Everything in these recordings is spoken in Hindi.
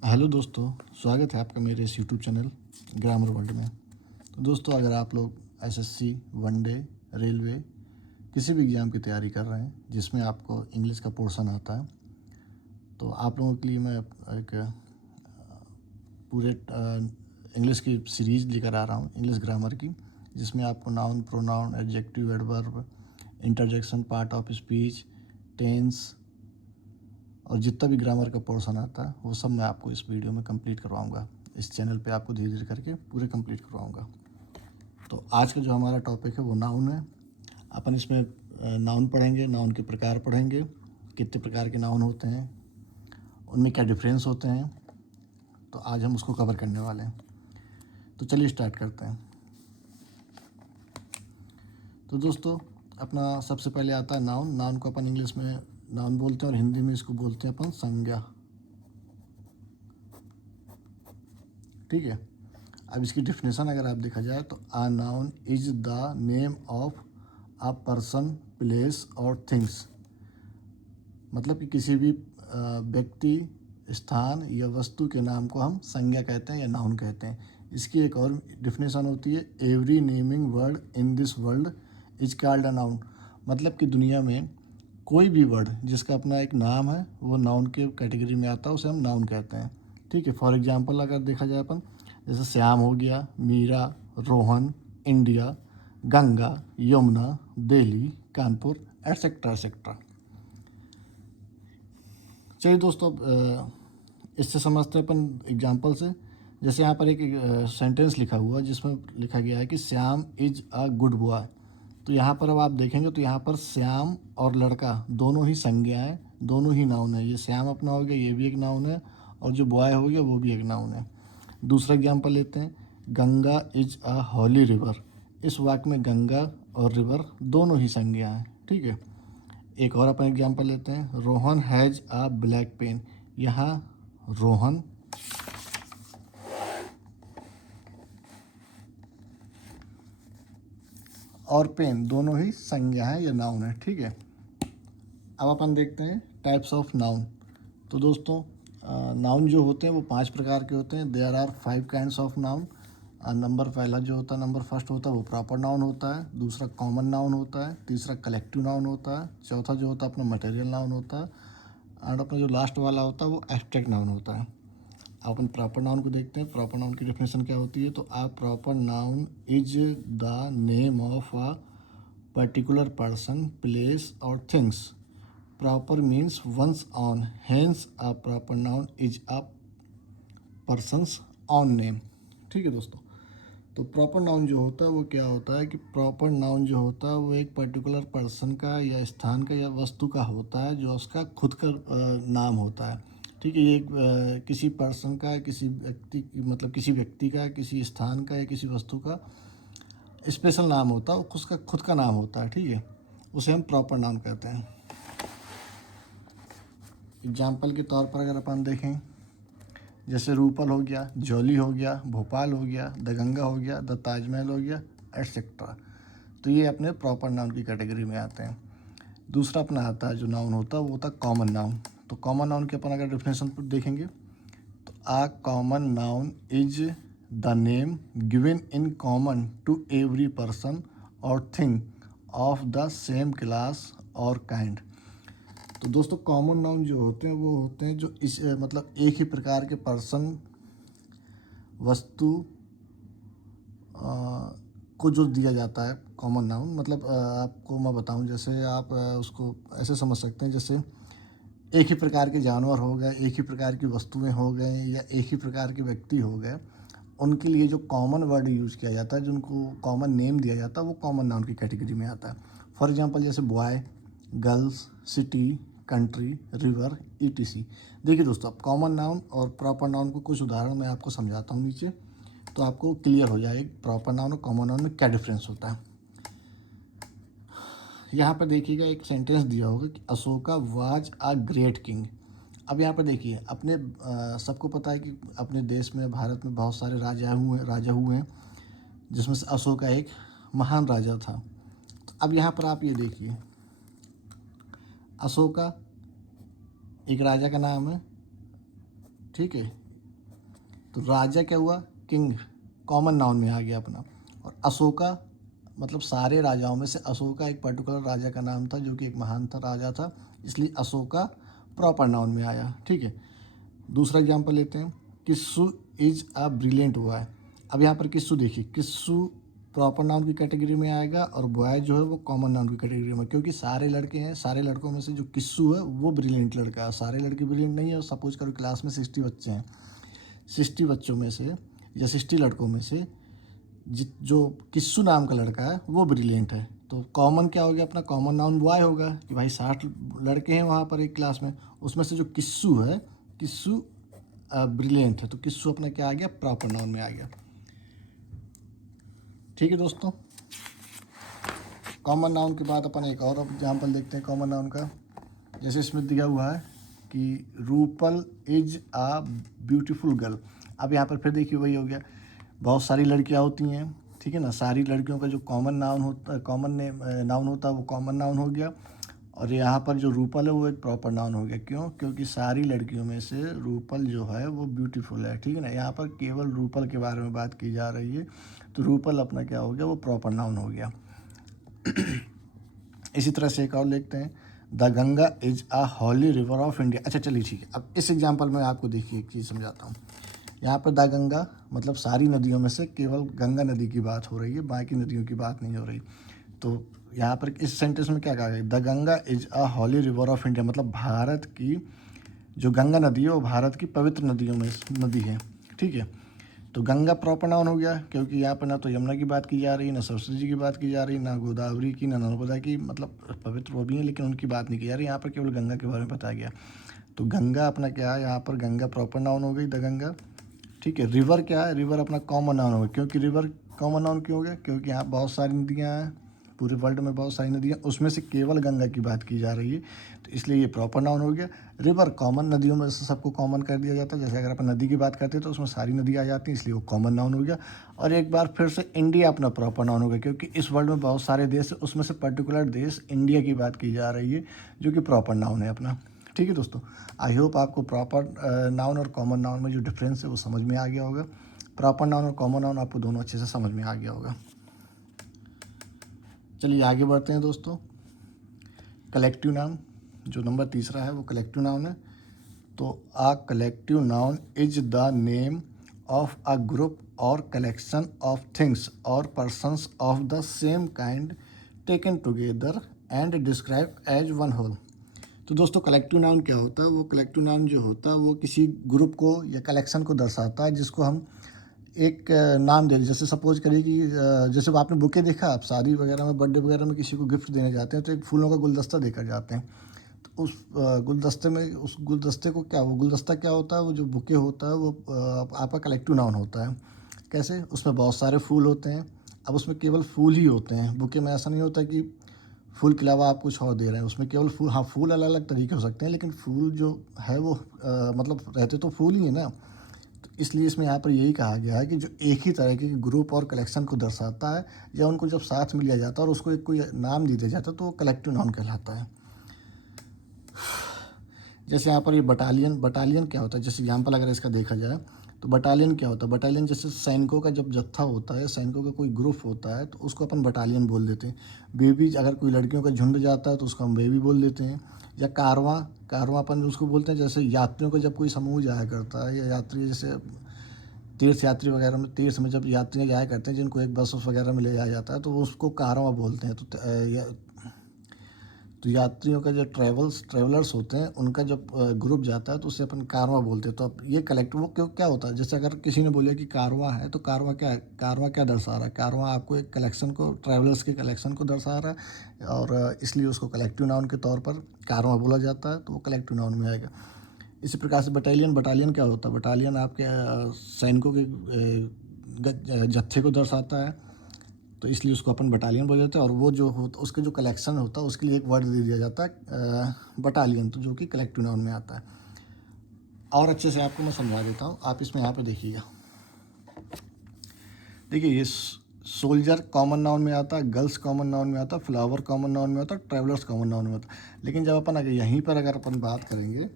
हेलो दोस्तों, स्वागत है आपका मेरे इस यूट्यूब चैनल ग्रामर वर्ल्ड में। तो दोस्तों, अगर आप लोग एसएससी, वनडे, रेलवे किसी भी एग्ज़ाम की तैयारी कर रहे हैं जिसमें आपको इंग्लिश का पोर्शन आता है, तो आप लोगों के लिए मैं एक पूरे इंग्लिश की सीरीज़ लेकर आ रहा हूँ, इंग्लिश ग्रामर की, जिसमें आपको noun, pronoun, adjective, adverb, interjection, part of speech, tense और जितना भी ग्रामर का पोर्शन आता है वो सब मैं आपको इस वीडियो में कंप्लीट करवाऊंगा। इस चैनल पे आपको धीरे धीरे करके पूरे कंप्लीट करवाऊंगा। तो आज का जो हमारा टॉपिक है वो नाउन है। अपन इसमें नाउन पढ़ेंगे, नाउन के प्रकार पढ़ेंगे, कितने प्रकार के नाउन होते हैं, उनमें क्या डिफरेंस होते हैं। तो आज हम उसको कवर करने वाले हैं। तो चलिए स्टार्ट करते हैं। तो दोस्तों, अपना सबसे पहले आता है नाउन। नाउन को अपन इंग्लिश में नाउन बोलते हैं और हिंदी में इसको बोलते हैं अपन संज्ञा। ठीक है। अब इसकी डिफिनेशन अगर आप देखा जाए तो a noun is the name of a person, place और थिंग्स। मतलब कि किसी भी व्यक्ति, स्थान या वस्तु के नाम को हम संज्ञा कहते हैं या नाउन कहते हैं। इसकी एक और डिफिनेशन होती है, every naming word in this world is called a noun. मतलब कि दुनिया में कोई भी वर्ड जिसका अपना एक नाम है वो नाउन के कैटेगरी में आता है, उसे हम नाउन कहते हैं। ठीक है। फॉर एग्जांपल अगर देखा जाए अपन, जैसे श्याम हो गया, Meera, Rohan, India, Ganga, Yamuna, Delhi, Kanpur, etcetera etcetera. चलिए दोस्तों, अब इससे समझते हैं अपन एग्जांपल से। जैसे यहाँ पर एक सेंटेंस लिखा हुआ है जिसमें लिखा गया है कि Shyam is a good boy. तो यहाँ पर अब आप देखेंगे तो यहाँ पर श्याम और लड़का दोनों ही संज्ञा हैं, दोनों ही नाउन है। ये श्याम अपना हो गया, ये भी एक नाउन है, और जो बॉय हो गया वो भी एक नाउन है। दूसरा एग्जाम्पल लेते हैं, Ganga is a holy river. इस वाक्य में गंगा और रिवर दोनों ही संज्ञा हैं। ठीक है। एक और अपन एग्जाम्पल लेते हैं, Rohan has a black pen. यहाँ रोहन और पेन दोनों ही संज्ञा है या नाउन है। ठीक है। अब अपन देखते हैं टाइप्स ऑफ नाउन। तो दोस्तों, नाउन जो होते हैं वो 5 प्रकार के होते हैं। There are 5 kinds of noun. Number पहला जो होता है, नंबर फर्स्ट होता है वो प्रॉपर नाउन होता है। दूसरा कॉमन नाउन होता है। तीसरा कलेक्टिव नाउन होता है। चौथा जो होता है अपना मटेरियल नाउन होता है। और अपना जो लास्ट वाला होता है वो एब्स्ट्रैक्ट नाउन होता है। अब अपन प्रॉपर नाउन को देखते हैं। प्रॉपर नाउन की डेफिनेशन क्या होती है, तो a proper noun is the name of a particular person, place और things. Proper means once on, hence a proper noun is a person's own name. ठीक है दोस्तों। तो प्रॉपर नाउन जो होता है वो क्या होता है कि प्रॉपर नाउन जो होता है वो एक पर्टिकुलर पर्सन का या स्थान का या वस्तु का होता है, जो उसका खुद का नाम होता है। ठीक है। ये किसी पर्सन का, किसी व्यक्ति, मतलब किसी व्यक्ति का, किसी स्थान का या किसी वस्तु का स्पेशल नाम होता है, उसका खुद का नाम होता है। ठीक है। उसे हम प्रॉपर नाउन कहते हैं। एग्जाम्पल के तौर पर अगर अपन देखें, जैसे रूपल हो गया, जौली हो गया, भोपाल हो गया, द गंगा हो गया, द ताजमहल हो गया, एटसेट्रा। तो ये अपने प्रॉपर नाउन की कैटेगरी में आते हैं। दूसरा अपना आता है जो नाउन होता है वो होता है कॉमन नाउन। तो कॉमन नाउन के अपन अगर डिफिनेशन पर देखेंगे तो a common noun is the name given in common to every person और thing of the same class और काइंड। तो दोस्तों, कॉमन नाउन जो होते हैं वो होते हैं जो इस मतलब एक ही प्रकार के पर्सन, वस्तु को जो दिया जाता है कॉमन नाउन। मतलब आपको मैं बताऊं, जैसे आप उसको ऐसे समझ सकते हैं, जैसे एक ही प्रकार के जानवर हो गए, एक ही प्रकार की वस्तुएं हो गए, या एक ही प्रकार के व्यक्ति हो गए, उनके लिए जो कॉमन वर्ड यूज़ किया जाता है, जिनको कॉमन नेम दिया जाता है, वो कॉमन नाउन की कैटेगरी में आता है। फॉर एग्जांपल जैसे boy, girls, city, country, river, etc. देखिए दोस्तों, अब कॉमन नाउन और प्रॉपर नाउन को कुछ उदाहरण मैं आपको समझाता हूँ नीचे, तो आपको क्लियर हो जाए प्रॉपर नाउन और कॉमन नाउन में क्या डिफरेंस होता है। यहाँ पर देखिएगा एक सेंटेंस दिया होगा कि Ashoka was a great king. अब यहाँ पर देखिए, अपने सबको पता है कि अपने देश में, भारत में बहुत सारे राजा हुए हैं, जिसमें से अशोका एक महान राजा था। तो अब यहाँ पर आप ये देखिए, अशोका एक राजा का नाम है। ठीक है। तो राजा क्या हुआ, किंग, कॉमन नाउन में आ गया अपना। और अशोका मतलब सारे राजाओं में से अशोका एक पर्टिकुलर राजा का नाम था जो कि एक महान था राजा था, इसलिए अशोका प्रॉपर नाउन में आया। ठीक है, दूसरा एग्जाम्पल लेते हैं, Kissu is a brilliant boy. अब यहाँ पर किस्सू देखिए, किस्सू प्रॉपर नाउन की कैटेगरी में आएगा और बॉय जो है वो कॉमन नाउन की कैटेगरी में, क्योंकि सारे लड़के हैं, सारे लड़कों में से जो किस्सू है वो ब्रिलियंट लड़का है, सारे लड़के ब्रिलियंट नहीं है। सपोज करो क्लास में 60 बच्चे हैं, 60 बच्चों में से या 60 लड़कों में से जो किस्सू नाम का लड़का है वो ब्रिलियंट है, तो कॉमन क्या हो गया अपना, कॉमन नाउन बॉय होगा कि भाई 60 लड़के हैं वहाँ पर एक क्लास में, उसमें से जो किस्सू है, किस्सू ब्रिलियंट है, तो किस्सू अपना क्या आ गया, प्रॉपर नाउन में आ गया। ठीक है दोस्तों, कॉमन नाउन के बाद अपन एक और एग्जाम्पल देखते हैं कॉमन नाउन का। जैसे इसमें दिया हुआ है कि Rupal is a beautiful girl. अब यहाँ पर फिर देखिए वही हो गया, बहुत सारी लड़कियाँ होती हैं, ठीक है ना, सारी लड़कियों का जो कॉमन नाउन होता है, कॉमन नाउन होता है वो कॉमन नाउन हो गया। और यहाँ पर जो रूपल है वो एक प्रॉपर नाउन हो गया। क्यों? क्योंकि सारी लड़कियों में से रूपल जो है वो ब्यूटीफुल है, ठीक है ना, यहाँ पर केवल रूपल के बारे में बात की जा रही है, तो रूपल अपना क्या हो गया, वो प्रॉपर नाउन हो गया। इसी तरह से एक और देखते हैं, the Ganga is a holy river of India. अच्छा चलिए ठीक है, अब इस एग्जाम्पल में आपको देखिए एक चीज़ समझाता हूँ। यहाँ पर द गंगा मतलब सारी नदियों में से केवल गंगा नदी की बात हो रही है, बाकी नदियों की बात नहीं हो रही। तो यहाँ पर इस सेंटेंस में क्या कहा गया, the Ganga is a holy river of India, मतलब भारत की जो गंगा नदी है वो भारत की पवित्र नदियों में नदी है। ठीक है, तो गंगा प्रॉपर नाउन हो गया, क्योंकि यहाँ पर ना तो यमुना की बात की जा रही है, ना सरस्वती जी की बात की जा रही है, ना गोदावरी की, ना नर्मदा की, मतलब पवित्र वो भी है लेकिन उनकी बात नहीं की जा रही, यहाँ पर केवल गंगा के बारे में बताया गया। तो गंगा अपना क्या है, यहाँ पर गंगा प्रॉपर नाउन हो गई, द गंगा। ठीक है, रिवर क्या है, रिवर अपना कॉमन नाउन हो गया। क्योंकि रिवर कॉमन नाउन क्यों हो गया, क्योंकि यहाँ बहुत सारी नदियाँ हैं, पूरे वर्ल्ड में बहुत सारी नदियाँ, उसमें से केवल गंगा की बात की जा रही है, तो इसलिए ये प्रॉपर नाउन हो गया। रिवर कॉमन, नदियों में से सबको कॉमन कर दिया जाता है, जैसे अगर अपन नदी की बात करते हैं तो उसमें सारी नदी आ जाती हैं, इसलिए वो कॉमन नाउन हो गया। और एक बार फिर से इंडिया अपना प्रॉपर नाउन हो गया, क्योंकि इस वर्ल्ड में बहुत सारे देश है, उसमें से पर्टिकुलर देश इंडिया की बात की जा रही है, जो कि प्रॉपर नाउन है अपना। ठीक है दोस्तों, आई होप आपको प्रॉपर नाउन और कॉमन नाउन में जो डिफरेंस है वो समझ में आ गया होगा। प्रॉपर नाउन और कॉमन नाउन आपको दोनों अच्छे से समझ में आ गया होगा। चलिए आगे बढ़ते हैं दोस्तों। कलेक्टिव नाउन जो नंबर तीसरा है वो कलेक्टिव नाउन है। तो a collective noun is the name of a group और कलेक्शन ऑफ थिंग्स और persons of the same kind taken together and describe as one whole. तो दोस्तों कलेक्टिव नाउन क्या होता है, वो कलेक्टिव नाउन जो होता है वो किसी ग्रुप को या कलेक्शन को दर्शाता है, जिसको हम एक नाम दे, जैसे सपोज करिए कि जैसे आपने बुके देखा, आप शादी वगैरह में, बर्थडे वगैरह में किसी को गिफ्ट देने जाते हैं तो एक फूलों का गुलदस्ता देकर जाते हैं। तो उस गुलदस्ते में, उस गुलदस्ते को क्या, वो गुलदस्ता क्या होता है, वो जो बुके होता है वो आपका कलेक्टिव नाउन होता है। कैसे? उसमें बहुत सारे फूल होते हैं, अब उसमें केवल फूल ही होते हैं, बुके में ऐसा नहीं होता कि फूल के अलावा आप कुछ और दे रहे हैं, उसमें केवल फूल, हाँ फूल अलग अलग तरीके हो सकते हैं, लेकिन फूल जो है वो मतलब रहते तो फूल ही है ना। तो इसलिए इसमें यहाँ पर यही कहा गया है कि जो एक ही तरह के ग्रुप और कलेक्शन को दर्शाता है, या उनको जब साथ में लिया जाता है और उसको एक कोई नाम दे दिया जाता है तो वो कलेक्टिव नाउन कहलाता है। जैसे यहाँ पर ये बटालियन, बटालियन क्या होता है, जैसे एग्जाम्पल अगर इसका देखा जाए तो बटालियन क्या होता है, बटालियन जैसे सैनिकों का जब जत्था होता है, सैनिकों का कोई ग्रुप होता है तो उसको अपन बटालियन बोल देते हैं। बेबी, अगर कोई लड़कियों का झुंड जाता है तो उसको हम बेबी बोल देते हैं। या कारवां, कारवां अपन उसको बोलते हैं, जैसे यात्रियों का जब कोई समूह जाया करता है, या यात्री जैसे तीर्थ यात्री वगैरह में, तीर्थ में जब यात्री जाया करते हैं जिनको एक बस वगैरह में ले जाया जाता है तो वो उसको कारवां बोलते हैं। तो यात्रियों का जो ट्रेवलर्स होते हैं उनका जब ग्रुप जाता है तो उसे अपन कारवां बोलते हैं। तो अब ये कलेक्टिव वो क्यों क्या होता है, जैसे अगर किसी ने बोला कि कारवां है तो कारवां क्या है, कारवां क्या दर्शा रहा है, कारवां आपको एक कलेक्शन को, ट्रैवलर्स के कलेक्शन को दर्शा रहा है, और इसलिए उसको कलेक्टिव नाउन के तौर पर कारवां बोला जाता है, तो वो कलेक्टिव नाउन में आएगा। इसी प्रकार से बटालियन, बटालियन क्या होता है, बटालियन आपके सैनिकों के जत्थे को दर्शाता है, तो इसलिए उसको अपन बटालियन बोल देते हैं। और वो जो होता उसके जो कलेक्शन होता है उसके लिए एक वर्ड दे दिया जाता है बटालियन, तो जो कि कलेक्टिव नाउन में आता है। और अच्छे से आपको मैं समझा देता हूँ, आप इसमें यहाँ पे देखिएगा। देखिए ये सोल्जर कॉमन नाउन में आता है, गर्ल्स कॉमन नाउन में आता है, फ्लावर कॉमन नाउन में आता है, ट्रैवलर्स कॉमन नाउन में आता है। लेकिन जब अपन अगर यहीं पर अगर अपन बात करेंगे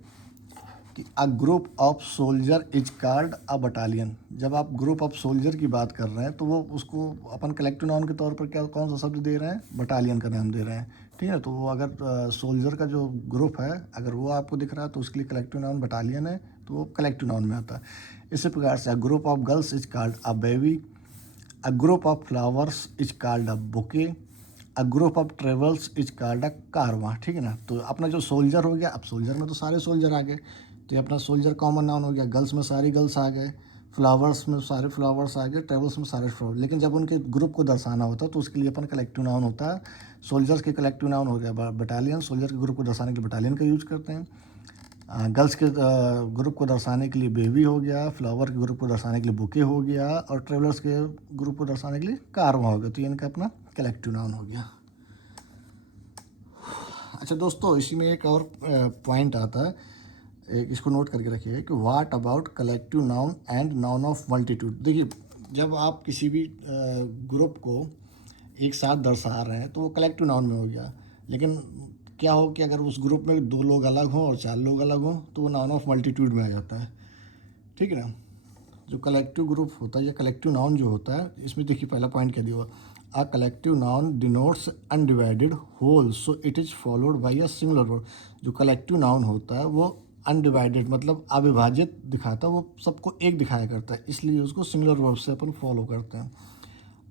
कि a group of soldier is called a battalion. जब आप ग्रुप ऑफ सोल्जर की बात कर रहे हैं तो वो उसको अपन कलेक्टिव नाउन के तौर पर क्या कौन सा शब्द दे रहे हैं, बटालियन का नाम दे रहे हैं, ठीक है। तो वो अगर सोल्जर का जो ग्रुप है अगर वो आपको दिख रहा है तो उसके लिए कलेक्टिव नाउन बटालियन है, तो वो कलेक्टिव नाउन में आता है। इसी प्रकार से a group of girls is called a baby, a group of flowers is called a bouquet, a group of travels is called a कारवां, ठीक है ना। तो अपना जो सोल्जर हो गया, अब सोल्जर में तो सारे सोल्जर आ गए, तो ये अपना सोल्जर कॉमन नाउन हो गया। गर्ल्स में सारी गर्ल्स आ गए, फ्लावर्स में सारे फ्लावर्स आ गए, ट्रेवल्स में सारे फ्लावर। लेकिन जब उनके ग्रुप को दर्शाना होता है तो उसके लिए अपन कलेक्टिव नाउन होता है। सोल्जर्स के कलेक्टिव नाउन हो गया बटालियन, सोल्जर के ग्रुप को दर्शाने के लिए बटालियन का यूज करते हैं। गर्ल्स के ग्रुप को दर्शाने के लिए बेबी हो गया, फ्लावर के ग्रुप को दर्शाने के लिए बुके हो गया, और ट्रेवलर्स के ग्रुप को दर्शाने के लिए कारवां हो गया। तो ये इनका अपना कलेक्टिव नाउन हो गया। अच्छा दोस्तों, इसी में एक और पॉइंट आता है, एक इसको नोट करके रखिए कि what about collective noun and noun of multitude. देखिए, जब आप किसी भी ग्रुप को एक साथ दर्शा रहे हैं तो वो कलेक्टिव नाउन में हो गया। लेकिन क्या हो कि अगर उस ग्रुप में 2 लोग अलग हों और 4 लोग अलग हों तो वो नाउन ऑफ मल्टीट्यूड में आ जाता है, ठीक है ना। जो कलेक्टिव ग्रुप होता है या कलेक्टिव नाउन जो होता है, इसमें देखिए पहला पॉइंट क्या दिया हुआ, a collective noun denotes undivided whole so it is followed by a singular word. जो कलेक्टिव नाउन होता है वो अनडिवाइडेड मतलब अविभाजित दिखाता है, वो सबको एक दिखाया करता है, इसलिए उसको सिंगुलर वर्ब से अपन फॉलो करते हैं।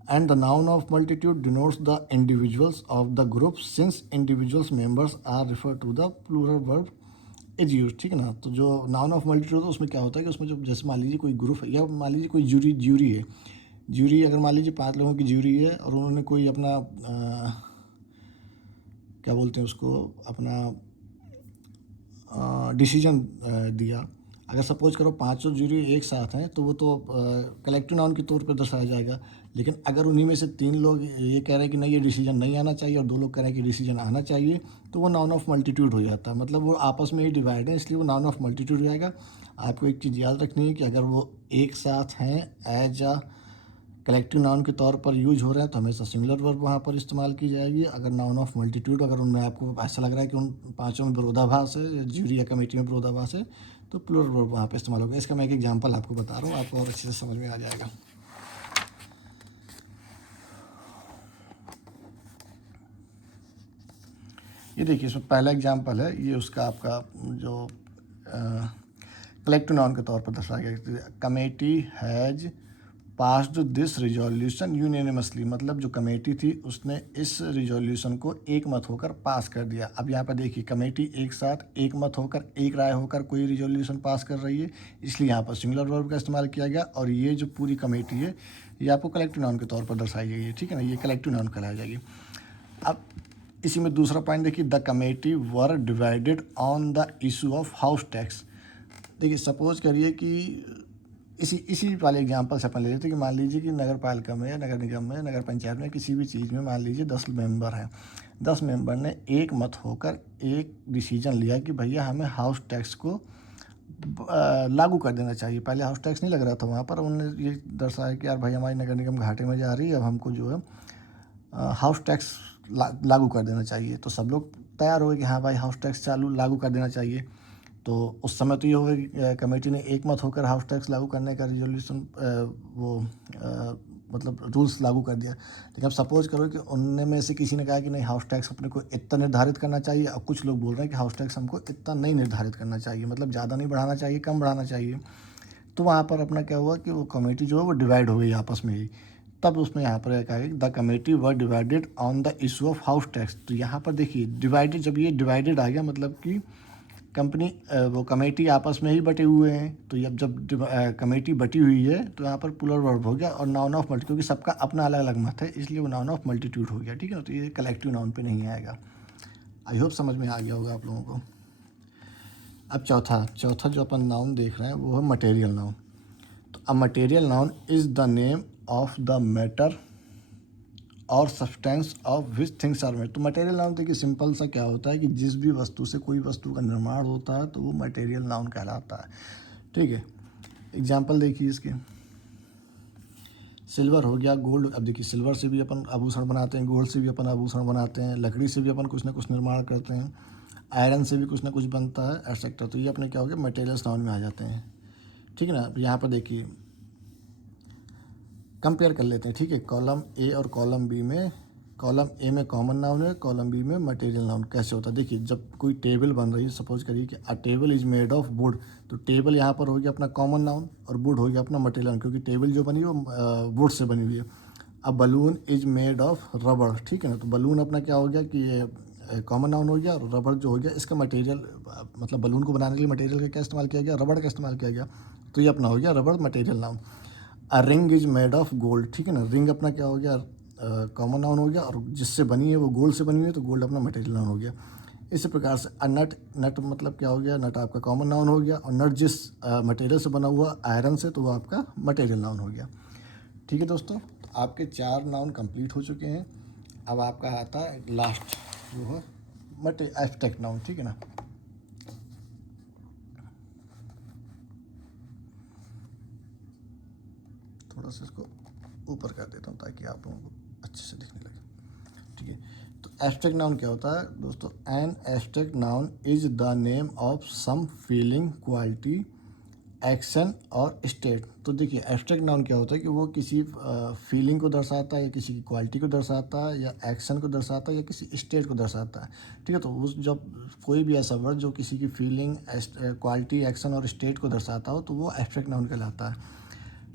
And the noun of multitude denotes the individuals of the group since individuals members are refer to the plural verb is use, ठीक है ना। तो जो नाउन ऑफ मल्टीट्यूड है उसमें क्या होता है कि उसमें जो जैसे मान लीजिए कोई ग्रुप है या मान लीजिए कोई ज्यूरी है, ज्यूरी अगर मान लीजिए 5 लोगों की ज्यूरी है और उन्होंने कोई अपना क्या बोलते हैं उसको, अपना डिसीजन दिया। अगर सपोज करो 500 ज्यूरी एक साथ हैं तो वो तो कलेक्टिव नाउन के तौर पर दर्शाया जाएगा। लेकिन अगर उन्हीं में से 3 लोग ये कह रहे हैं कि नहीं ये डिसीजन नहीं आना चाहिए और 2 लोग कह रहे हैं कि डिसीजन आना चाहिए, तो वो नाउन ऑफ मल्टीट्यूड हो जाता है। मतलब वो आपस में ही डिवाइड है, इसलिए वो नाउन ऑफ मल्टीट्यूड हो जाएगा। आपको एक चीज़ याद रखनी है कि अगर वो एक साथ हैं एज अ कलेक्टिव नाउन के तौर पर यूज हो रहे हैं तो हमेशा सिंगुलर वर्ब वहाँ पर इस्तेमाल की जाएगी। अगर नाउन ऑफ मल्टीट्यूड अगर उनमें आपको ऐसा लग रहा है कि उन 5 में विरोधाभास है या ज्यूरी या कमेटी में विरोधाभास है तो प्लूरल वर्ब वहाँ पर इस्तेमाल होगा। इसका मैं एक एग्जांपल आपको बता रहा हूँ, आपको और अच्छे से समझ में आ जाएगा। ये देखिए, इसमें पहला एग्जांपल है, ये उसका आपका जो कलेक्टिव नाउन के तौर पर दर्शाया गया। Committee has passed this resolution unanimously, मतलब जो कमेटी थी उसने इस रिजोल्यूशन को एक मत होकर पास कर दिया। अब यहाँ पर देखिए कमेटी एक साथ एक मत होकर एक राय होकर कोई रिजोल्यूशन पास कर रही है, इसलिए यहाँ पर सिंगुलर वर्ब का इस्तेमाल किया गया। और ये जो पूरी कमेटी है ये आपको कलेक्टिव नाउन के तौर पर दर्शाई गई है, ठीक है ना, ये कलेक्टिव नाउन कहलाई जाएगी। अब इसी में दूसरा पॉइंट देखिए, the committee were divided on the issue of house tax. देखिए सपोज करिए कि इसी वाले एग्जांपल से अपन ले लेते हैं कि मान लीजिए कि नगर पालिका में, नगर निगम में, नगर पंचायत में किसी भी चीज़ में मान लीजिए 10 मेंबर हैं। 10 मेंबर ने एक मत होकर एक डिसीजन लिया कि भैया हमें हाउस टैक्स को लागू कर देना चाहिए। पहले हाउस टैक्स नहीं लग रहा था वहाँ पर, उन्होंने ये दर्शाया कि यार भाई हमारी नगर निगम घाटे में जा रही है, अब हमको जो है हाउस टैक्स लागू कर देना चाहिए। तो सब लोग तैयार हो गए कि हाँ भाई हाउस टैक्स लागू कर देना चाहिए। तो उस समय तो ये होगा कि कमेटी ने एक मत होकर हाउस टैक्स लागू करने का रिजोल्यूशन मतलब रूल्स लागू कर दिया। लेकिन अब सपोज करो कि उनमें में से किसी ने कहा कि नहीं हाउस टैक्स अपने को इतना निर्धारित करना चाहिए, और कुछ लोग बोल रहे हैं कि हाउस टैक्स हमको इतना नहीं निर्धारित करना चाहिए, मतलब ज़्यादा नहीं बढ़ाना चाहिए, कम बढ़ाना चाहिए। तो वहाँ पर अपना क्या हुआ कि वो कमेटी जो है वो डिवाइड हो गई आपस में ही। तब उसमें यहाँ पर कहा the committee were divided on the issue of house tax. तो यहाँ पर देखिए डिवाइडेड, जब ये डिवाइडेड आ गया मतलब कि कंपनी वो कमेटी आपस में ही बटे हुए हैं। तो जब कमेटी बटी हुई है तो यहाँ पर प्लूरल वर्ब हो गया और नाउन ऑफ मल्टी, क्योंकि सबका अपना अलग अलग मत है इसलिए वो नाउन ऑफ मल्टीट्यूड हो गया, ठीक है ना। तो ये कलेक्टिव नाउन पे नहीं आएगा। आई होप समझ में आ गया होगा आप लोगों को। अब चौथा जो अपन नाउन देख रहे हैं वो है मटेरियल नाउन। तो a material noun is the name of the matter और substance of which things are made. तो मटेरियल नाउन देखिए सिंपल सा क्या होता है कि जिस भी वस्तु से कोई वस्तु का निर्माण होता है तो वो मटेरियल नाउन कहलाता है, ठीक है। एग्जाम्पल देखिए इसके, सिल्वर हो गया, गोल्ड। अब देखिए सिल्वर से भी अपन आभूषण बनाते हैं, गोल्ड से भी अपन आभूषण बनाते हैं, लकड़ी से भी अपन कुछ ना कुछ निर्माण करते हैं। आयरन से भी कुछ ना कुछ बनता है एटसेट्रा। तो ये अपने क्या हो गया, मटेरियल्स नाउन में आ जाते हैं, ठीक है ना। यहाँ पर देखिए कंपेयर कर लेते हैं, ठीक है। कॉलम ए और कॉलम बी में, कॉलम ए में कॉमन नाउन है, कॉलम बी में मटेरियल नाउन। कैसे होता है देखिए, जब कोई टेबल बन रही है, सपोज करिए कि अ table is made of would, तो टेबल यहाँ पर हो गया अपना कॉमन नाउन और वुड हो गया अपना मटेरियल नाउन, क्योंकि टेबल जो बनी है वो वुड से बनी हुई है। अब बलून इज मेड ऑफ रबड़, ठीक है ना, तो बलून अपना क्या हो गया कि ये कॉमन नाउन हो गया, और रबड़ जो हो गया इसका मटेरियल, मतलब बलून को बनाने के लिए मटेरियल का क्या इस्तेमाल किया गया, रबड़ का इस्तेमाल किया गया, तो ये अपना हो गया रबड़ material noun. A ring is made of gold, ठीक है ना, रिंग अपना क्या हो गया, कॉमन नाउन हो गया, और जिससे बनी है वो गोल्ड से बनी हुई है, तो गोल्ड अपना मटेरियल नाउन हो गया। इसी प्रकार से अ नट, नट मतलब क्या हो गया, नट आपका कॉमन नाउन हो गया, और नट जिस मटेरियल से बना हुआ आयरन से, तो वो आपका मटेरियल नाउन हो गया। ठीक है दोस्तों, तो आपके 4 नाउन कंप्लीट हो चुके हैं। अब आपका आता है लास्ट जो है एब्स्ट्रैक्ट नाउन, ठीक है ना। थोड़ा सा इसको ऊपर कर देता हूँ ताकि आप लोगों को अच्छे से दिखने लगे, ठीक है। तो एब्स्ट्रैक्ट नाउन क्या होता है दोस्तों, an abstract noun is the name of some feeling, quality, action और स्टेट। तो देखिए एब्स्ट्रैक्ट नाउन क्या होता है कि वो किसी फीलिंग को दर्शाता है, या किसी की क्वालिटी को दर्शाता है, या एक्शन को दर्शाता है, या किसी स्टेट को दर्शाता है, ठीक है। तो उस जब कोई भी ऐसा वर्ड जो किसी की फीलिंग, क्वालिटी, एक्शन और स्टेट को दर्शाता हो, तो वो एब्स्ट्रैक्ट नाउन कहलाता है।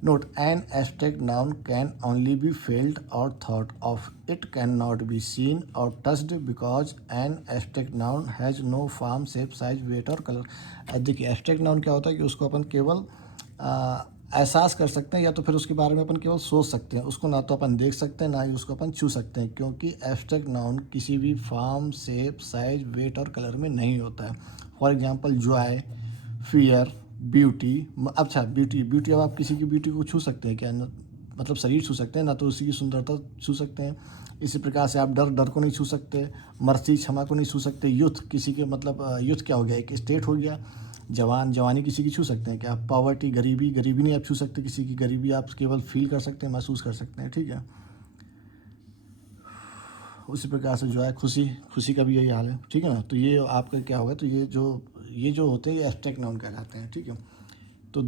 Note, an abstract noun can only be felt or thought of. It cannot be seen or touched because an abstract noun has no form, shape, size, weight और color. अब देखिए एब्स्ट्रैक्ट नाउन क्या होता है कि उसको अपन केवल एहसास कर सकते हैं, या तो फिर उसके बारे में अपन केवल सोच सकते हैं। उसको ना तो अपन देख सकते हैं, ना ही उसको अपन छू सकते हैं, क्योंकि एब्स्ट्रैक्ट नाउन किसी भी फॉर्म, शेप, साइज, वेट और कलर में नहीं होता है। For example Joy, fear, beauty. अच्छा ब्यूटी, ब्यूटी अब आप किसी की ब्यूटी को छू सकते हैं क्या, मतलब शरीर छू सकते हैं, ना तो उसी की सुंदरता छू सकते हैं। इसी प्रकार से आप डर, डर को नहीं छू सकते। मर्सी, क्षमा को नहीं छू सकते। यूथ, किसी के मतलब यूथ क्या हो गया, एक स्टेट हो गया। जवान, जवानी किसी की छू सकते हैं क्या। पॉवर्टी, गरीबी, गरीबी नहीं आप छू सकते किसी की, गरीबी आप केवल फील कर सकते हैं, महसूस कर सकते हैं, ठीक है। उसी प्रकार से जो है खुशी, खुशी का भी यही हाल है, ठीक है ना। तो ये आपका क्या होगा, तो ये जो होते हैं ये एब्स्ट्रैक्ट नाउन कहलाते हैं, ठीक है। तो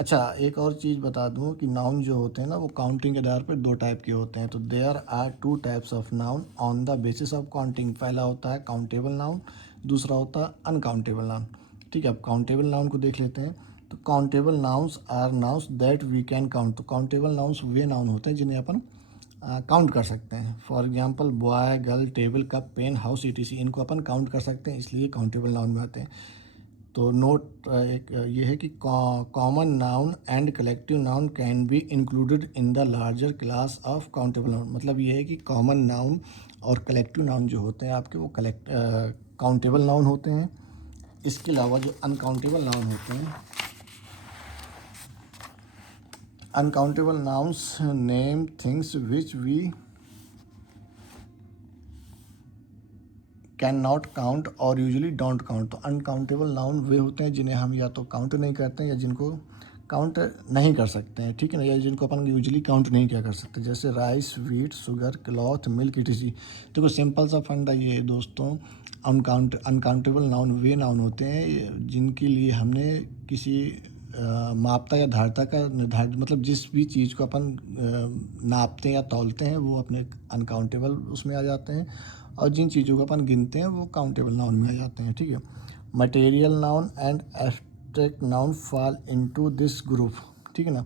अच्छा एक और चीज़ बता दूं कि नाउन जो होते हैं ना वो काउंटिंग के आधार पर 2 टाइप के होते हैं। तो there are 2 types of noun on the basis of counting. पहला होता है काउंटेबल नाउन, दूसरा होता है अनकाउंटेबल नाउन, ठीक है। अब काउंटेबल नाउन को देख लेते हैं। तो countable nouns are nouns that we can count. तो काउंटेबल नाउन्स वे नाउन होते हैं जिन्हें अपन काउंट कर सकते हैं। For example boy, girl, table, cup, pen, house, ETC, इनको अपन काउंट कर सकते हैं, इसलिए काउंटेबल नाउन में आते हैं। तो नोट एक ये है कि common noun and collective noun can be included in the larger class of countable noun. मतलब ये है कि कॉमन नाउन और कलेक्टिव नाउन जो होते हैं आपके, वो काउंटेबल नाउन होते हैं। इसके अलावा जो अनकाउंटेबल नाउन होते हैं, uncountable nouns name things which we can not count और यूजुअली डोंट काउंट। तो अनकाउंटेबल नाउन वे होते हैं जिन्हें हम या तो काउंट नहीं करते हैं, या जिनको काउंट नहीं कर सकते हैं, ठीक है ना, या जिनको अपन यूजुअली काउंट नहीं किया कर सकते, जैसे rice, wheat, sugar, cloth, milk, etc.. देखो सिंपल सा फंडा ये है दोस्तों, अनकाउंटेबल नाउन वे नाउन होते हैं जिनके लिए हमने किसी मापता या धारता का निर्धारित, मतलब जिस भी चीज़ को अपन नापते हैं या तौलते हैं वो अपने अनकाउंटेबल उसमें आ जाते हैं, और जिन चीज़ों को अपन गिनते हैं वो काउंटेबल नाउन में आ जाते हैं, ठीक है। Material noun and abstract noun fall into this group, ठीक है ना।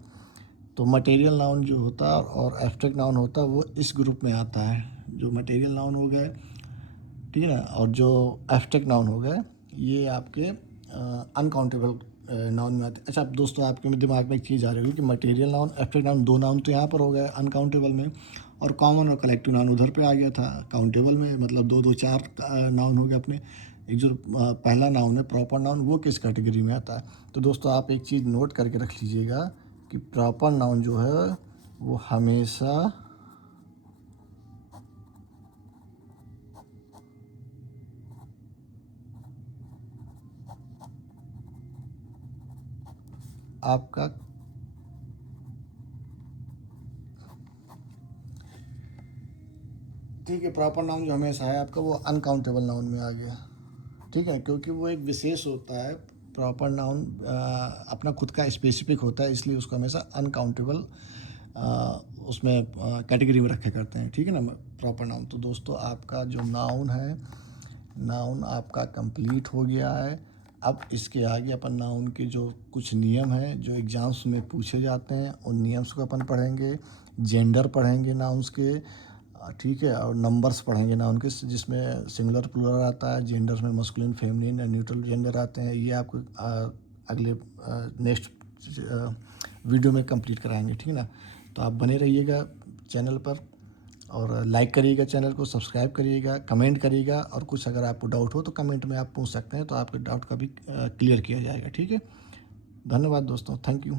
तो मटेरियल नाउन जो होता है और एब्स्ट्रैक्ट नाउन होता है वो इस ग्रुप में आता है। जो मटेरियल नाउन हो गए, ठीक है ना, और जो एब्स्ट्रैक्ट नाउन हो गए ये आपके अनकाउंटेबल नाउन में आते हैं। अच्छा दोस्तों आपके दिमाग में एक चीज़ आ रही होगी कि material noun, abstract noun, 2 noun तो यहाँ पर हो गए अनकाउंटेबल में, और कॉमन और कलेक्टिव नाउन उधर पे आ गया था काउंटेबल में। मतलब 2 2 4 नाउन हो गए अपने। एक जो पहला नाउन है प्रॉपर नाउन, वो किस कैटेगरी में आता है। तो दोस्तों आप एक चीज़ नोट करके रख लीजिएगा कि प्रॉपर नाउन जो है वो हमेशा आपका, ठीक है, प्रॉपर नाउन जो हमेशा है आपका वो अनकाउंटेबल नाउन में आ गया, ठीक है, क्योंकि वो एक विशेष होता है। प्रॉपर नाउन अपना खुद का स्पेसिफिक होता है, इसलिए उसको हमेशा अनकाउंटेबल उसमें कैटेगरी में रखे करते हैं, ठीक है ना, प्रॉपर नाउन। तो दोस्तों आपका जो नाउन है, नाउन आपका कंप्लीट हो गया है। अब इसके आगे अपन नाउन के जो कुछ नियम हैं जो एग्जाम्स में पूछे जाते हैं, उन नियम्स को अपन पढ़ेंगे। जेंडर पढ़ेंगे नाउन्स के, ठीक है, और नंबर्स पढ़ेंगे नाउन के, जिसमें सिंगुलर प्लूरल आता है, जेंडर्स में मस्कुलिन फेमिनिन या न्यूट्रल जेंडर आते हैं। ये आपको अगले नेक्स्ट वीडियो में कंप्लीट कराएंगे, ठीक है ना। तो आप बने रहिएगा चैनल पर, और लाइक करिएगा, चैनल को सब्सक्राइब करिएगा, कमेंट करिएगा, और कुछ अगर आपको डाउट हो तो कमेंट में आप पूछ सकते हैं, तो आपके डाउट का भी क्लियर किया जाएगा, ठीक है। धन्यवाद दोस्तों, थैंक यू।